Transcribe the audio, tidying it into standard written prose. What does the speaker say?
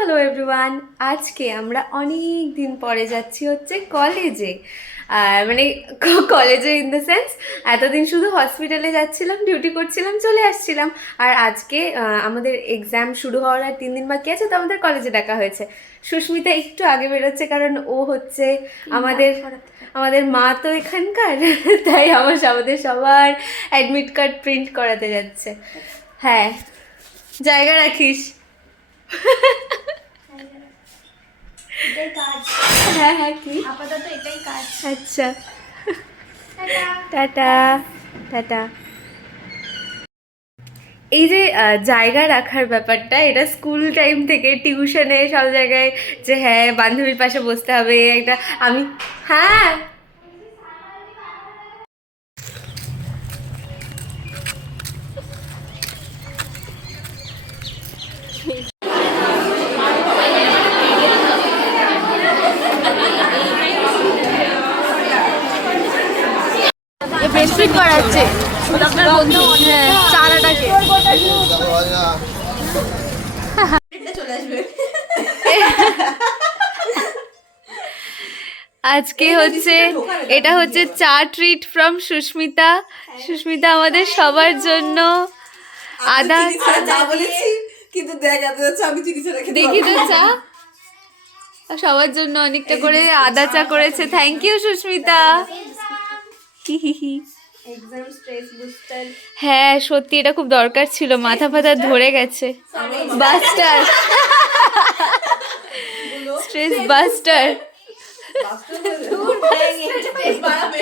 Hello everyone. আজকে আমরা অনেক দিন পরে যাচ্ছি হচ্ছে কলেজে। আর মানে কলেজে ইন দ্য সেন্স এতদিন শুধু হসপিটালে যাচ্ছিলাম, ডিউটি করছিলাম, চলে আসছিলাম। আর আজকে আমাদের এক্সাম শুরু হওয়ার আর 3 দিন বাকি আছে, তো আমাদের কলেজে ডাকা হয়েছে। সুস্মিতা একটু আগে বেরোচ্ছে কারণ ও হচ্ছে আমাদের আমাদের মা তো এখানকার তাই আমাদের সবার অ্যাডমিট কার্ড প্রিন্ট করাতে যাচ্ছে। হ্যাঁ, জায়গা রাখিস। এটাই কাজ। হ্যাঁ হ্যাঁ, কি আপাতত এটাই কাজ। আচ্ছা, টাটা। Tata tata. এই যে জায়গা রাখার ব্যাপারটা, এটা স্কুল টাইম থেকে টিউশনে সব জায়গায় যে হ্যাঁ বান্ধবীর পাশে বসতে হবে একটা। আমি হ্যাঁ বেডশিট করাচ্ছে আপনার বন্ধু। হ্যাঁ, চারাটাকে আজকে হচ্ছে এটা হচ্ছে চা ট্রিট ফ্রম সুস্মিতা। সুস্মিতা আমাদের সবার জন্য আদা কিন্তু দেখ এত যাচ্ছে আমি চিনি ছাড়া খেতে দেখি তো চা সবার জন্য অনেকটা করে আদা চা করেছে। Thank you Susmita. Exam stress buster. হ্যাঁ সত্যি এটা খুব দরকার ছিল, মাথা ফাথা ধরে গেছে। Buster, stress buster. বাড়াবে